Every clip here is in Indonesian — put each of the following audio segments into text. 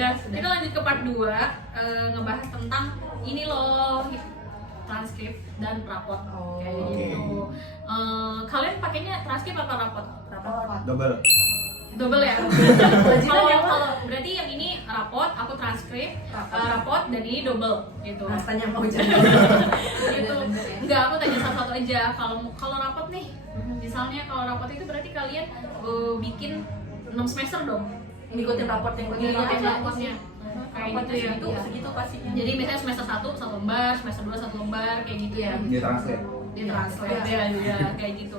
Nah, kita lanjut ke part 2, ngebahas tentang ini loh, transkrip dan rapot. Kayak gitu. Kalian pakainya transkrip apa rapot? Double ya. Kalau berarti yang ini rapot, aku transkrip, rapot dan ini double gitu. Rasanya mau jadi. Gitu. Enggak, aku tanya satu-satu aja. Kalau rapot nih, misalnya kalau rapot itu berarti kalian bikin 6 semester dong. Ngikutin raport yang Ngikutin rapotnya. Kayak gitu ya. Itu segitu pastinya. Jadi misalnya semester 1 1 lembar, semester 2 1 lembar kayak gitu ya. Dia translate. Di translate ya kayak gitu.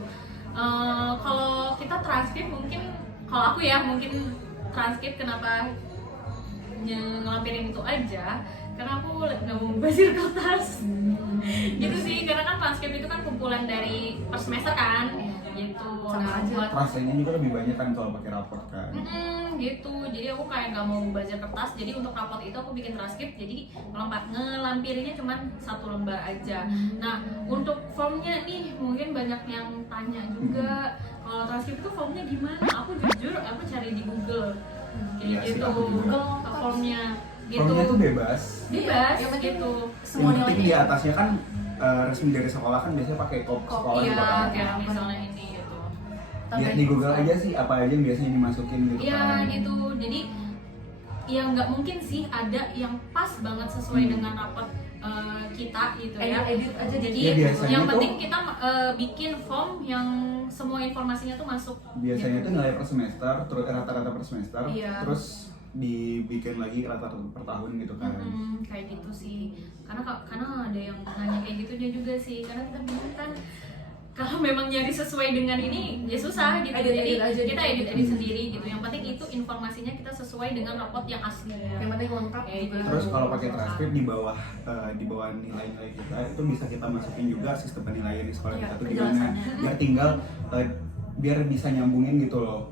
Kalau kita transkrip mungkin kalau aku ya mungkin transkrip kenapa ngelampirin itu aja karena aku nggak mau bazir kertas gitu sih, karena kan transkrip itu kan kumpulan dari per semester kan gitu. Sama aja. Translate-nya juga lebih banyak kan kalau pakai raport kan. Gitu, jadi aku kayak nggak mau bazir kertas, jadi untuk raport itu aku bikin transkrip, jadi ngelampirinnya cuma 1 lembar aja. Nah untuk formnya nih mungkin banyak yang tanya juga, kalau transkrip itu formnya gimana? Aku jujur aku cari di Google kayak gitu, Google formnya gitu. Formnya tuh bebas Gitu. Yang penting di atasnya kan resmi dari sekolah kan biasanya pakai kop sekolah gitu kan. Kayak misalnya ini gitu. Lihat di Google aja sih apa aja yang biasanya dimasukin gitu kan. Gitu. Jadi ya nggak mungkin sih ada yang pas banget sesuai dengan rapot kita gitu ya. Edit aja Jadi ya, yang penting kita bikin form yang semua informasinya tuh masuk. Biasanya tuh nilai per semester, terus rata-rata per semester, Iya. terus dibikin lagi rata-rata per tahun gitu kan. Kayak gitu sih. Karena ada yang nanya kayak gitunya juga sih. Karena kita bingung kan kalau memang nyari sesuai dengan ini ya susah gitu. Jadi kita edit sendiri gitu. Yang penting itu informasinya kita sesuai dengan rapot yang asli. Yang penting lengkap. Terus kalau pakai transkrip di bawah nilai-nilai kita itu bisa kita masukin juga sistem penilaian di sekolah kita tuh gimana. Biar tinggal biar bisa nyambungin gitu loh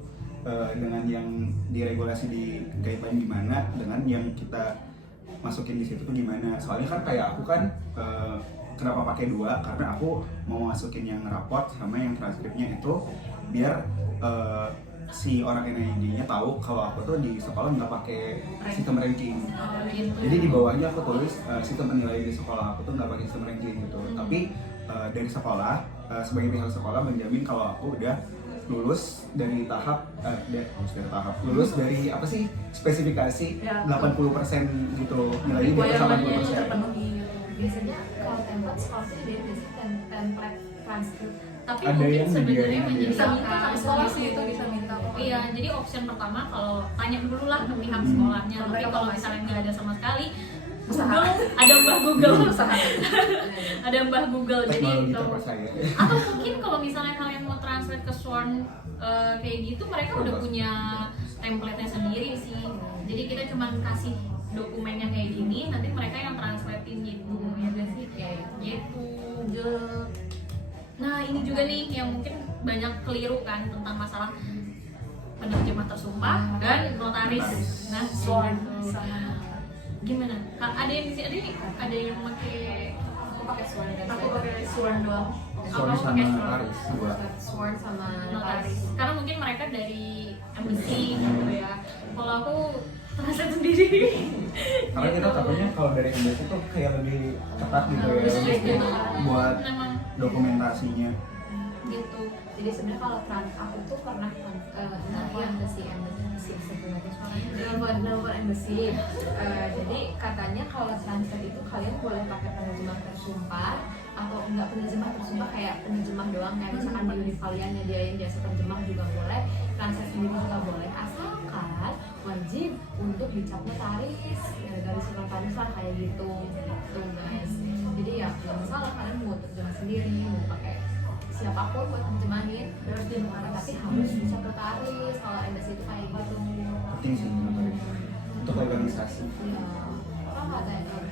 dengan yang diregulasi di guideline gimana dengan yang kita masukin di situ tuh gimana. Soalnya kan kayak aku kan kenapa pakai 2? Karena aku mau masukin yang raport sama yang transkripnya itu biar si orang NID-nya tahu kalau aku tuh di sekolah nggak pakai sistem ranking. Jadi di bawahnya aku tulis sistem penilaian di sekolah aku tuh nggak pakai sistem ranking gitu. Tapi dari sekolah sebagai pihak sekolah menjamin kalau aku udah lulus dari tahap lulus dari apa sih spesifikasi 80% gitu, nilainya di atas 80%. Biasanya kalau template sekolah itu dia biasanya template transkrip. Tapi Ada mungkin yang sebenarnya dia bisa minta menyediakan sama sekolah sih itu bisa minta. Iya, jadi option pertama kalau tanya dulu lah ke pihak sekolahnya. Tapi kalau misalnya nggak ada sama sekali, Google, ada Mbah Google, ada Mbah Google. Jadi Teknologi kalau terpercaya. atau mungkin kalau misalnya kalian mau translate ke Sworn kayak gitu, mereka udah punya template-nya sendiri sih. Jadi kita cuma kasih dokumennya kayak gini, nanti mereka yang translatein gitu, ya guys sih kayak gitu. Nah ini juga nih yang mungkin banyak keliru kan tentang masalah penerjemah tersumpah dan notaris. Nah Sworn gimana? Ada yang di sini ada yang pakai Pakai sworn dan aku pakai sworn doang. Sworn sama notaris dua. sworn sama notaris. Karena mungkin mereka dari embassy gitu ya. Kalau aku translate sendiri. Karena kita takutnya kalau dari embassy tuh kayak lebih ketat gitu ya buat Memang dokumentasinya. gitu. Jadi sebenarnya kalau aku tuh pernah nelfon embassy sebenarnya nelfon embassy. Jadi katanya kalau translate itu kalian boleh pakai penerjemah tersumpah atau enggak penerjemah tersumpah kayak penerjemah doang, kayak misalkan di univ kalian nyediain jasa terjemah juga boleh, translate sendiri juga boleh, asalkan wajib untuk dicap notaris, garis notaris lah kayak gitu guys. Jadi ya nggak masalah kalian mau terjemah sendiri, mau pakai siapapun buat terjemahin harus di notaris, tapi harus bisa notaris. Kalau embassy itu kayak gitu. Penting sih notaris untuk organisasi. Ya, apa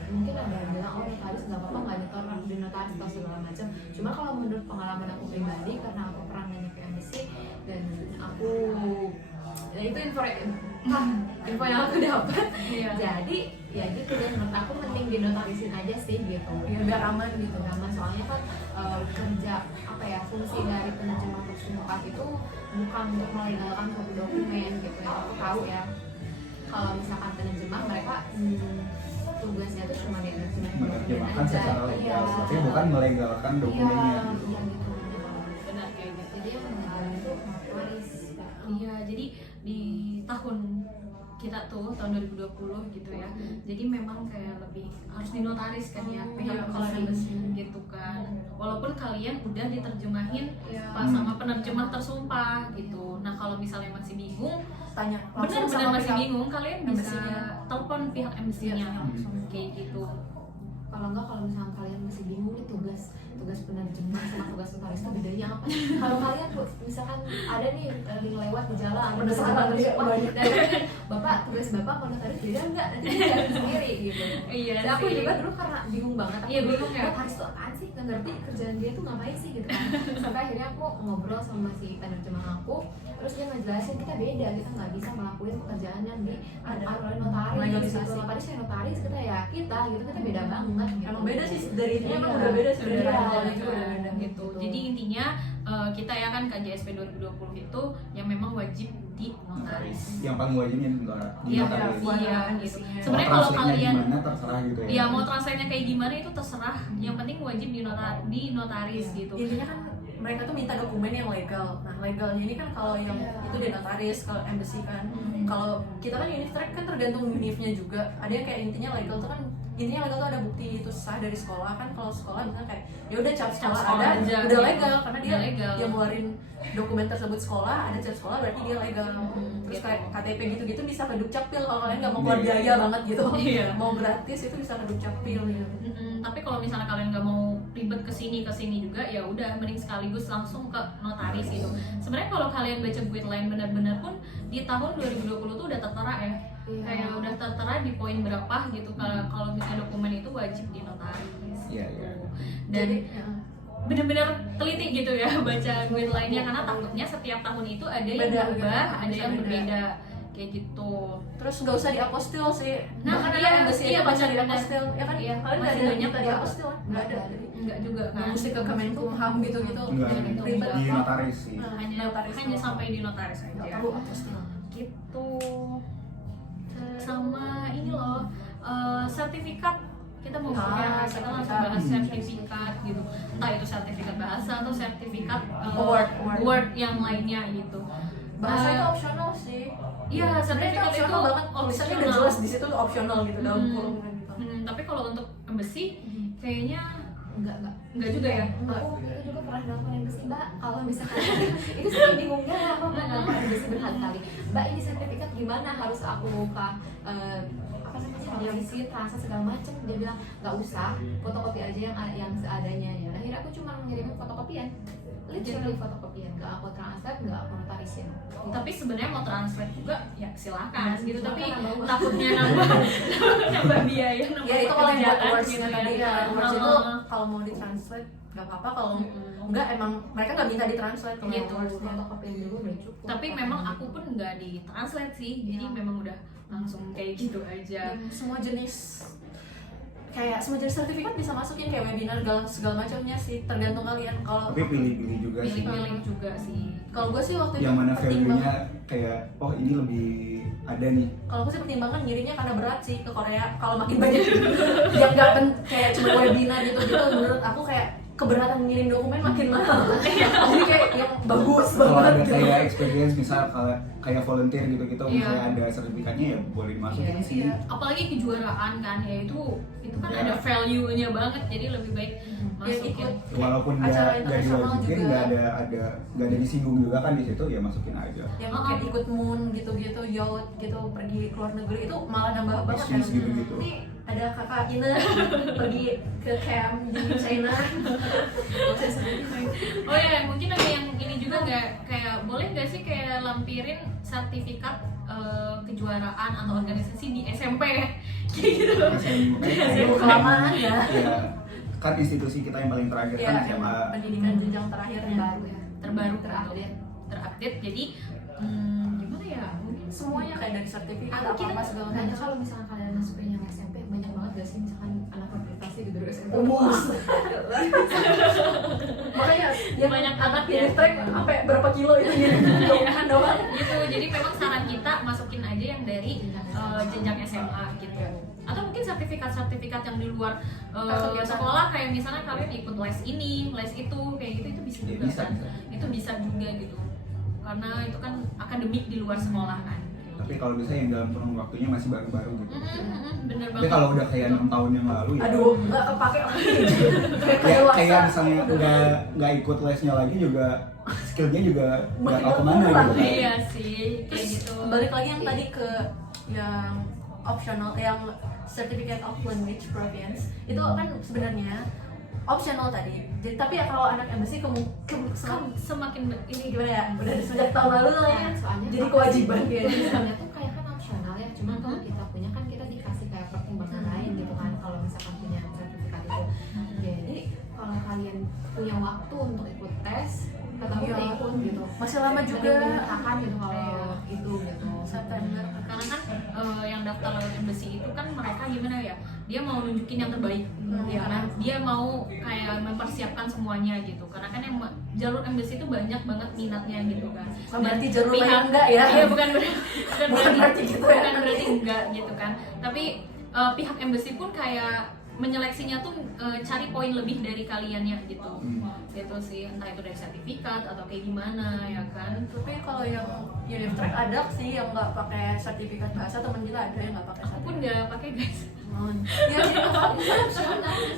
mungkin ada yang bilang oh notaris nggak apa-apa nggak nyetor di notaris atau segala macam. Cuma kalau menurut pengalaman aku pribadi, karena aku pernah nanya ke embassy dan aku ya itu info yang aku dapat. Jadi ya gitu, dan menurut aku mending dinotarisin aja sih gitu. Ya biar aman gitu. Aman, soalnya kan kerja apa ya, fungsi dari penerjemah tersumpah itu bukan untuk melegalkan suatu dokumen gitu ya, aku tahu ya. kalau misalkan penerjemah mereka tugasnya tuh cuma menerjemahkan secara legal, Iya. tapi bukan melegalkan dokumennya. Iya, iya gitu. Benar kayak gitu. Jadi yang kemarin itu notaris. Iya, jadi di tahun kita tuh tahun 2020 gitu ya. Jadi memang kayak lebih harus dinotaris kan ya pihak kalau embassy gitu kan. Walaupun kalian udah diterjemahin Iya. pas sama penerjemah tersumpah gitu. Nah, kalau misalnya masih bingung, Tanya langsung benar-benar sama masih pihak bingung, kalian bisa embassy-nya. telepon pihak embassy-nya langsung. kayak gitu. Kalau enggak, kalau misalnya kalian masih bingung nih tugas penerjemah sama tugas notaris itu bedanya apa? Kalau kalian tuh misalkan ada nih link lewat di jalan, ada Penasaran tugas ya, wah, banyak. dan mungkin bapak tugas bapak sama notaris beda enggak? Nanti cari sendiri gitu. Iya Dan aku sih. juga dulu karena bingung banget. Aku Iya, bingung ya. Notaris itu apaan sih? Nggak ngerti kerjaan dia tuh ngapain sih gitu kan. Sampai akhirnya aku ngobrol sama si penerjemah aku, terus dia ngejelasin kita beda, kita nggak bisa ngelakuin pekerjaan yang di oleh notaris. Legalisasi. Gitu. Tadi saya notaris kita ya kita gitu kita beda banget. Gitu. Emang beda sih dari ini emang Iya. udah beda Sudah sebenarnya Iya, awalnya juga iya. udah beda. gitu. Jadi intinya kita ya kan KJSP 2020 itu yang memang wajib di notaris. Yang paling wajibnya di Iya, notaris. iya, Buat gitu. embassy-nya. Sebenarnya Mau kalau translate-nya kalian gimana terserah gitu ya. ya mau translate-nya kayak gimana itu terserah. Yang penting wajib di notaris gitu. Intinya kan mereka tuh minta dokumen yang legal. Nah, legalnya ini kan kalau yang itu di notaris, kalau embassy kan. Kalau kita kan Unistrike kan tergantung univnya juga. Ada yang kayak intinya legal tuh kan intinya legal tuh ada bukti itu sah dari sekolah kan. Kalau sekolah misalnya kayak ya udah cap sekolah sekolah ada aja, udah gitu. legal karena dia Udah legal. yang ngeluarin dokumen tersebut sekolah, ada cap sekolah berarti dia legal. Terus gitu. kayak KTP gitu-gitu bisa ke Dukcapil kalau kalian nggak mau keluar biaya banget gitu. Iya. Mau gratis itu bisa ke Dukcapil gitu. Tapi kalau misalnya kalian nggak mau ribet kesini juga ya udah mending sekaligus langsung ke notaris gitu. Sebenarnya kalau kalian baca guideline benar-benar pun di tahun 2020 tuh udah tertera ya. Iya. Kayak udah tertera di poin berapa gitu kalau misalnya dokumen itu wajib di notaris. Iya, iya. Dan Jadi bener-bener teliti gitu ya baca guideline-nya karena takutnya setiap tahun itu ada yang Beda, berubah, gitu. ada yang Beda. berbeda kayak gitu. terus nggak usah diapostil sih. Nah, Karena iya, kan embassy iya, aja baca benar-benar. diapostil ya kan. Iya, Kalian nggak masih ada banyak minta diapostil kan? Nggak ada. Jadi Enggak juga kan. nggak mesti ke Kemenkumham gitu-gitu. Enggak, Gitu. Ribet di apa? notaris sih. Nah, hanya notaris hanya doang. sampai di notaris Nggak aja. perlu apostil. Gitu. Sama ini loh sertifikat kita mau Ah, kita langsung sertifikat. bahas sertifikat gitu, entah itu sertifikat bahasa atau sertifikat Word. Word yang lainnya gitu. Bahasa Eh, itu opsional sih. iya, Sebenarnya itu sertifikat itu opsional banget. Tulisannya udah jelas di situ tuh opsional gitu dalam kurung gitu. Tapi kalau untuk embassy kayaknya Enggak juga ya. Aku itu juga pernah nelfon embassy, Mbak. Kalau misalkan itu sih bingungnya aku pernah nelfon embassy berkali-kali. Mbak, ini sertifikat gimana? Harus aku buka apa namanya revisi, transaksi segala macam. Dia bilang nggak usah, fotokopi aja yang seadanya ya. Akhirnya aku cuma ngirimin fotokopian, literally fotokopian. Nggak aku translate, nggak aku notarisin. Tapi sebenarnya mau translate juga ya silakan gitu, tapi Silakan, nambah. takutnya nambah biaya, nambah Ya itu kalau yang buat pekerjaan words gitu tadi ya. ya. Words itu Heeh. kalau mau ditranslate nggak apa-apa. Kalau enggak emang mereka nggak minta ditranslate kalau Gitu. words-nya. Fotokopian dulu udah cukup. Tapi memang aku pun nggak di translate sih, jadi memang udah langsung kayak gitu aja. Dan semua jenis kayak semua jenis sertifikat bisa masukin kayak webinar segala macamnya sih, tergantung kalian. Kalau Tapi pilih-pilih juga sih. Pilih-pilih juga sih. kalau gue sih waktu itu Yang mana pertimbang- value-nya kayak oh ini lebih ada nih. kalau aku sih pertimbangan ngirimnya karena berat sih ke Korea. Kalau makin banyak yang nggak kayak cuma webinar gitu menurut aku kayak keberatan ngirim dokumen makin mahal. Jadi kayak yang bagus Kalau ada banget gitu. kayak experience misal kayak volunteer gitu-gitu Iya. misalnya ada sertifikatnya ya boleh dimasukin sih. Iya. Apalagi kejuaraan kan ya itu kan Ya. ada value-nya banget, jadi lebih baik masukin. ikut. Walaupun Acara nggak internasional diwajibin juga. nggak ada disinggung juga kan di situ ya masukin aja. Yang kayak ikut moon gitu-gitu, yacht gitu, pergi ke luar negeri itu malah nambah banget kan. Exchange gitu-gitu. Ini ada kakak Ina pergi ke camp di China. Oh ya, mungkin ada yang ini juga nggak kayak boleh nggak sih kayak lampirin sertifikat kejuaraan atau organisasi di SMP kayak gitu. SMP Aduh, kelamaan ya. ya kan institusi kita yang paling terakhir Ya, kan yang SMA. pendidikan jenjang terakhirnya. Terbaru ya. Terbaru terupdate. jadi gimana ya, mungkin Semuanya kayak dari sertifikat Aku kira apa segala nanya macam. kalau misalkan kalian masukin yang SMP banyak banget gak sih misalkan anak berprestasi di dulu SMP? Makanya yang Banyak anak banget ya. di track sampai berapa kilo itu jadi dokumen doang. gitu. Jadi memang saran kita masukin aja yang dari jenjang SMA gitu. Atau mungkin sertifikat yang di luar Kegiatan. sekolah, kayak misalnya kalian ikut les ini, les itu, kayak gitu, itu bisa juga bisa, kan. bisa. Itu bisa juga gitu. Karena itu kan akademik di luar sekolah kan. Tapi kalau bisa yang dalam kurun waktunya masih baru-baru gitu. Bener Tapi banget. kalau udah kayak 6 tahun yang lalu ya. Aduh, nggak kepake lagi. Kayak misalnya nggak ikut lesnya lagi juga, skillnya juga nggak tahu kemana gitu. Iya sih, kayak gitu. Balik lagi yang tadi ke yang optional, yang certificate of language proficiency itu kan sebenarnya optional tadi. Jadi tapi ya kalau anak embassy Semakin ini gimana ya? Udah sejak tahun lalu lah ya. Soalnya Jadi kewajiban kayaknya. Misalnya tuh kayak kan opsional ya, cuman kalau kita punya kan kita dikasih kayak pertimbangan lain gitu kan kalau misalkan punya sertifikat itu. Jadi kalau kalian punya waktu untuk ikut tes, tetap Iya. ikut gitu. Masih lama juga. Akan gitu kalau itu gitu. September. karena kan yang daftar lewat embassy itu kan mereka gimana ya, dia mau nunjukin yang terbaik ya kan, dia mau kayak mempersiapkan semuanya gitu, karena kan yang jalur embassy itu banyak banget minatnya gitu kan. Bukan berarti jalur lain pihak- enggak ya? iya, bukan berarti gitu ya. bukan berarti enggak gitu kan, tapi pihak embassy pun kayak menyeleksinya tuh cari poin lebih dari kaliannya gitu. Gitu sih, entah itu dari sertifikat atau kayak gimana ya kan. Tapi kalau yang Unitrack ada sih yang nggak pakai sertifikat bahasa, teman kita ada yang nggak pakai Aku pun sertifikat. nggak pakai guys. Ya jadi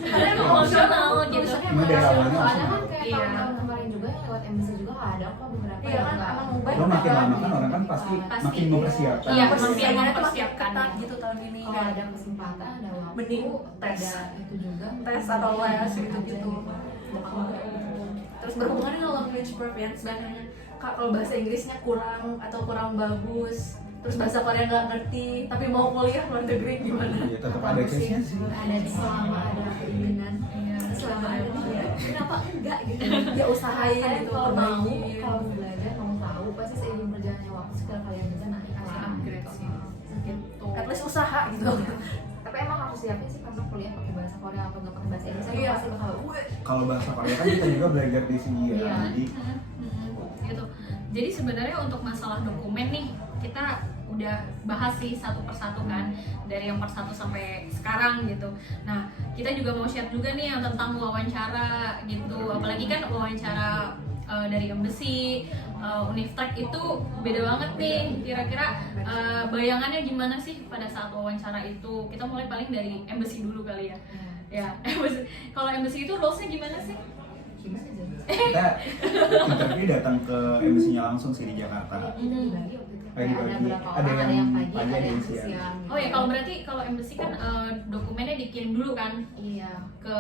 Ada yang opsional gitu. Tulisannya Emang dari awalnya soalnya kan opsional. kayak Iya. tahun kemarin juga yang lewat embassy juga ada kok beberapa Iya yang kan, nggak. emang mobile Lo makin kan. lama kan orang kan pasti Pasti. makin mempersiapkan. Iya, Persiapannya makin tuh makin mempersiapkan. ketat gitu tahun ini. Kalau Kayak ada kesempatan, ada waktu, Mending tes. ada itu juga. tes atau les Ada gitu-gitu. Terus berhubungan dengan language proficiency sebenarnya. Kak, kalau bahasa Inggrisnya kurang atau kurang bagus, terus bahasa Korea nggak ngerti, tapi mau kuliah luar negeri gimana? Ya tetap ada case-nya sih. Ada selama ada keinginan, Iya, selama ada dia, kenapa enggak gitu? Ya usahain Kalian gitu, kalau mau, perbaikin. kalau mau belajar, mau tahu, pasti seiring berjalannya waktu skill kalian bisa nanti Pasti akan upgrade sih. Gitu. At least usaha gitu. Tapi emang harus siapin sih karena kuliah pakai bahasa Korea atau nggak pakai bahasa Inggris, Iya. pasti bakal Kalau bahasa Korea kan kita juga belajar di sini ya. Iya. Jadi Gitu. Jadi sebenarnya untuk masalah dokumen nih kita udah bahas sih satu persatu kan, dari yang per satu sampai sekarang gitu. Nah kita juga mau share juga nih yang tentang wawancara gitu, apalagi kan wawancara dari embassy, Unitrack itu beda banget nih. Kira-kira bayangannya gimana sih pada saat wawancara itu? Kita mulai paling dari embassy dulu kali ya. Ya, embassy. Kalau embassy itu rules-nya gimana sih? gimana aja. kita interview datang ke embassy-nya langsung sih di Jakarta. Dibagi waktu itu. Kayak Kayak ada dibagi. berapa Ada orang, ada yang yang pagi, pagi, ada yang siang. siang. Oh ya, kalau berarti kalau embassy kan dokumennya dikirim dulu kan Iya. ke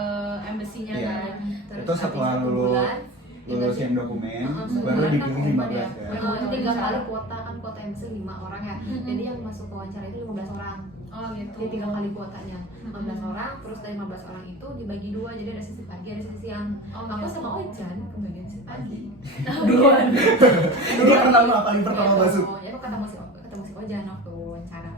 embassy-nya Iya. kan. Terus Itu setelah habis 1 lu bulan, lulusin dokumen, sebulan baru kan dipilih pengumuman 15 ya. ya. Pengumuman 3 kali kuota kan, kuota embassy 5 orang ya. Mm-mm. Jadi yang masuk ke wawancara itu 15 orang. Oh gitu. Jadi 3 kali kuotanya 15 orang, terus dari 15 orang itu dibagi 2, jadi ada sesi pagi, ada sesi siang. Oh, Aku gitu. sama Ojan kebagian sesi pagi. Duluan. Dia pertama paling pertama masuk. Oh, ya aku ketemu si Ojan waktu wawancara.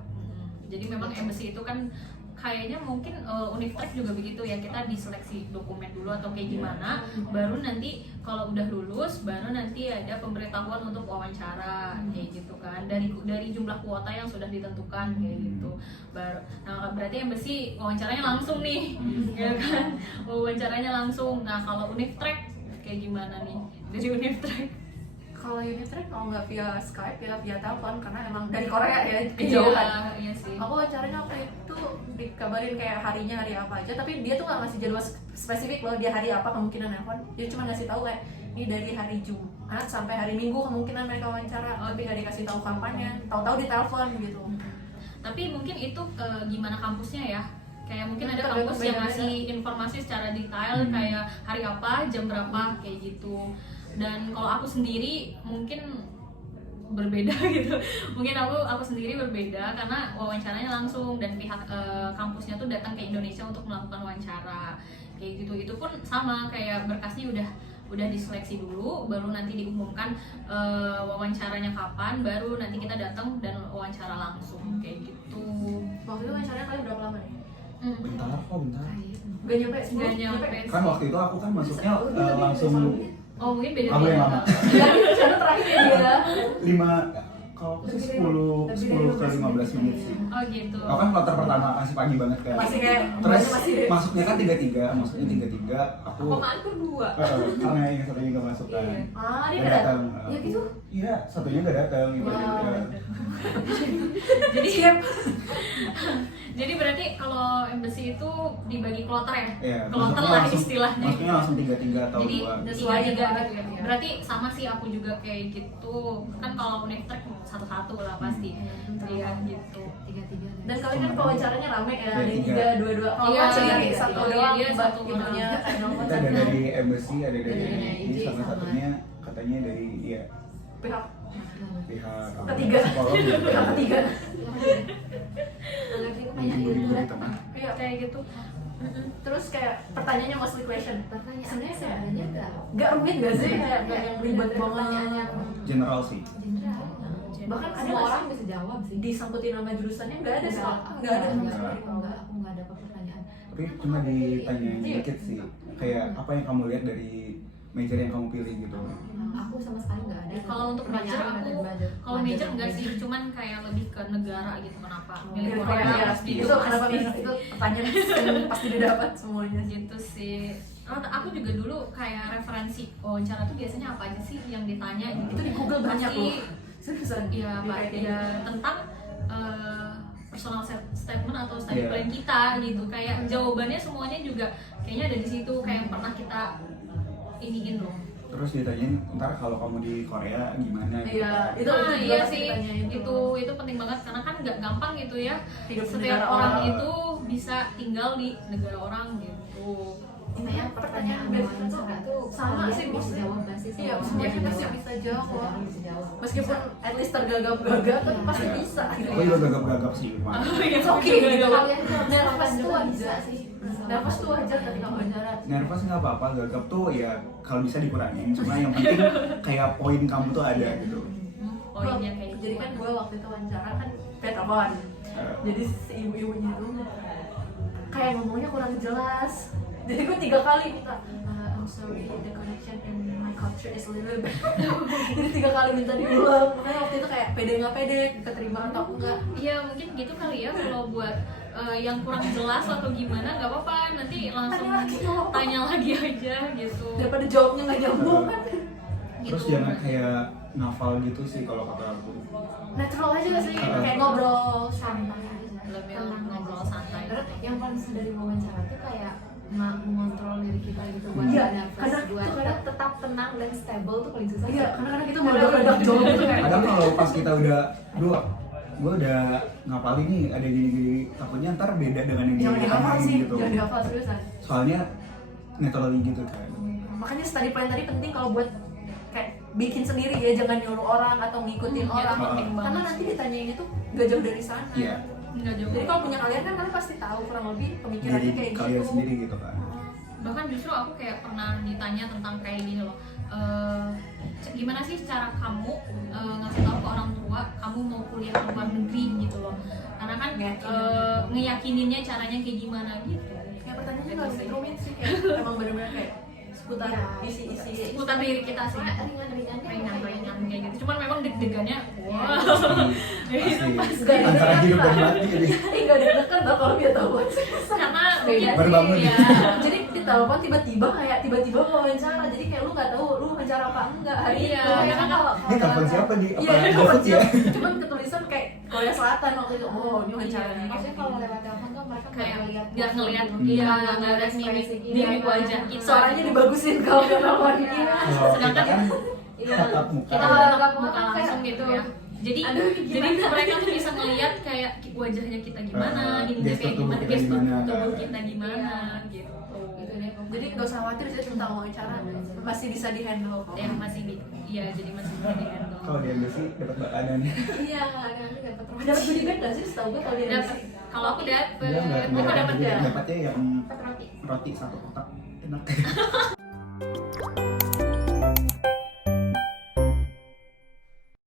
Jadi memang embassy itu kan kayaknya mungkin Unitrack juga begitu ya, kita diseleksi dokumen dulu atau kayak gimana, baru nanti kalau udah lulus baru nanti ada pemberitahuan untuk wawancara kayak gitu kan, dari jumlah kuota yang sudah ditentukan kayak gitu. Baru nah berarti embassy wawancaranya langsung nih ya kan, wawancaranya langsung. Nah kalau Unitrack kayak gimana nih dari Unitrack? Kalau Unitrack kalau nggak via Skype ya via telepon, karena emang dari Korea ya kejauhan. Iya sih. Aku wawancaranya waktu itu dikabarin kayak harinya hari apa aja, tapi dia tuh nggak ngasih jadwal spesifik loh, dia hari apa kemungkinan nelfon. Dia cuma ngasih tahu kayak ini dari hari Jumat sampai hari Minggu kemungkinan mereka wawancara, tapi nggak dikasih tahu kapannya. Tahu-tahu di telepon gitu. Tapi mungkin itu gimana kampusnya ya, kayak mungkin ada Tergantung kampus yang beda-beda. ngasih informasi secara detail kayak hari apa, jam berapa kayak gitu. Dan kalau aku sendiri mungkin berbeda gitu, mungkin aku sendiri berbeda karena wawancaranya langsung dan pihak kampusnya tuh datang ke Indonesia untuk melakukan wawancara kayak gitu. Itu pun sama kayak berkasnya udah diseleksi dulu, baru nanti diumumkan wawancaranya kapan, baru nanti kita datang dan wawancara langsung kayak gitu. Waktu itu wawancaranya kalian berapa lama nih? Bentar kok, bentar. Gak nyampe, Nggak nyampe. Kan waktu itu aku kan masuknya langsung Oh mungkin beda Aku yang lama. Jadi wawancara terakhir ya dia. 5, Kalau aku sih 10 ke 15 menit sih. Oh gitu. Aku kan kloter pertama masih pagi banget kan. Masih kayak Terus masih masuknya kan 33, maksudnya 33 aku Apaan tuh 2? karena yang satunya nggak masuk kan. Iya. dia Nggak nggak datang. Ya gitu. Iya, satunya nggak datang. Wow. Jadi jadi berarti kalau embassy itu dibagi kloter ya? Iya, Kloter masuknya lah langsung- istilahnya. Masuknya langsung 33 atau Jadi 2. Sesuai tiga banget gitu ya. ya. Berarti sama sih aku juga kayak gitu. Kan kalau Uniftrek satu-satu lah pasti. Iya gitu. 3-3. Dan kalian kan wawancaranya rame ya, ada Iya, 3, 2. Kalau Iya, kan sendiri iya, satu iya, doang dia mbak satu itunya orang. kayak nomor Kita ada satu. dari embassy, ada dari Dari ini, IJ sama sama- satunya katanya dari ya Pihak pihak Ketiga. psikolog gitu. pihak ketiga. Anak itu banyak Ibu-ibu di yang tengah. Iya. Kayak gitu. Terus kayak pertanyaannya mostly question. pertanyaannya Sebenarnya sebenarnya enggak Nggak rumit nggak sih kayak nggak yang ribet pertanyaan banget. yang General sih. general. Bahkan ada Semua nggak orang sih bisa jawab sih. disangkutin nama jurusannya nggak ada soal Aku nggak ada sama Enggak. sekali. aku nggak dapat pertanyaan. Tapi cuma ditanyain Iya. dikit sih. Kayak apa yang kamu lihat dari major yang kamu pilih gitu. Aku sama sekali nggak ada. Kalau untuk major kalau major enggak sih, cuman kayak lebih ke negara gitu kenapa. Milih Milih Korea Korea, pasti itu kenapa itu pertanyaan yang pasti didapat semuanya. gitu sih. Aku juga dulu kayak referensi wawancara tuh biasanya apa aja sih yang ditanya gitu. Itu di Google banyak Pasti, loh. Seriusan. Iya, Pak. Dikaitin. Ya tentang personal statement atau study Iya. plan kita gitu. Kayak jawabannya semuanya juga kayaknya ada di situ kayak yang pernah kita iniin loh. Terus ditanyain ntar kalau kamu di Korea gimana gitu. Iya, itu Nah, juga iya pasti sih, ditanyain itu penting banget karena kan nggak gampang gitu ya. Hidup di Setiap negara orang orang. itu bisa tinggal di negara orang gitu. Intinya pertanyaan wawancara tuh sama dia sih, bisa maksudnya. jawab nggak sih? Iya, Semua semuanya orang pasti bisa jawab. Bisa jawab. Meskipun at least tergagap-gagap tapi pasti Iya. bisa gitu. Aku juga gagap-gagap sih kemarin. It's okay gitu. Kalian tuh harus Nervous sopan tuh juga wajar bisa sih. Nervous tuh wajar ketika wawancara. Nervous nggak apa-apa, gagap tuh ya kalau bisa dikurangin. Cuma yang penting kayak poin kamu tuh ada gitu. Poinnya kayak Jadi gitu. kan gue waktu itu wawancara kan telepon. Jadi si ibu-ibunya itu kayak ngomongnya kurang jelas. Jadi gue 3 kali minta I'm sorry the connection in my culture is a little bit. Jadi 3 kali minta diulang. Makanya waktu itu kayak pede nggak pede, keterima atau enggak. Iya mungkin gitu kali ya kalau buat yang kurang jelas atau gimana nggak apa-apa nanti langsung Tanya lagi, nggak apa-apa. tanya lagi aja gitu. Daripada jawabnya nggak nyambung kan. Terus Gitu. jangan kayak ngafal gitu sih kalau kata aku. Natural aja gak sih? Kayak ngobrol Santai aja. Lebih Tenang ngobrol aja. santai. Terus yang paling susah dari wawancara tuh kayak mengontrol diri kita gitu buat Iya, nggak nervous, kadang buat itu kadang- tetap tenang dan stable tuh paling susah. Iya, kadang-kadang kita meledak-ledak jawab gitu kayak Kadang kalau pas kita udah, gue udah ngapalin nih ada gini-gini, takutnya ntar beda dengan yang jangan dihafal ditanyain sih, gitu. jangan dihafal seriusan. Soalnya naturally gitu kan. Makanya study plan tadi penting kalau buat kayak bikin sendiri ya, jangan nyuruh orang atau ngikutin Itu orang. penting Karena banget nanti sih. ditanyain itu gak jauh dari sana. Iya. Nggak jauh. Jadi kalau punya kalian kan kalian pasti tahu kurang lebih pemikirannya Diri kayak kalian gitu. sendiri gitu kan. Bahkan justru aku kayak pernah ditanya tentang kayak gini loh, gimana sih cara kamu ngasih tahu ke orang tua kamu mau kuliah ke luar negeri gitu loh, karena kan ngeyakininnya caranya kayak gimana gitu. Kayak pertanyaannya Gitu nggak sih. rumit sih, kayak emang bener-bener kayak seputar Iya. isi-isi. Seputar diri kita sih, Soalnya ringan-ringannya ringan-ringan kayak gitu, cuman memang deg-degannya wah. Pasti Gak antara deg-degan, hidup dan Pak. mati ini. Gak deg-degan tau kalau dia tahu. Karena Beda mungkin Baru bangun. ya Jadi di telepon tiba-tiba kayak tiba-tiba wawancara, jadi kayak lu nggak tahu lu wawancara apa enggak hari Iya, itu. karena kan Ini telepon siapa nih? Apa Iya, GoFood ya? cuman ketulisan kayak Korea Selatan waktu itu. Oh, ini wawancara nih. maksudnya kalau lewat telepon tuh mereka kayak ngeliat nggak ngelihat Iya, nggak ada mimik mimik wajah kita. Suaranya dibagusin kalau dia telepon. Iya. Iya. Kalau kita Sedangkan kan Iya. tatap muka. kita Oh, tatap tatap muka muka langsung kayak gitu gitu. ya. Jadi Aduh, jadi gimana? mereka tuh bisa ngelihat kayak wajahnya kita gimana, ininya gestur kayak tubuh gimana, kita gestur gimana, tubuh kan? kita gimana gitu. Gitu deh. Jadi nggak usah khawatir sih tentang wawancara, masih bisa di handle kok. Ya masih iya jadi masih bisa di handle. Kalau dia sih dapat makanan. Iya, nanti dapat Dapat goodie bag nggak sih? Setahu gue kalau dia Dapat. Kalau aku dapet, Dia nggak aku dapat ya? dapatnya yang dapat roti. roti 1 kotak enak.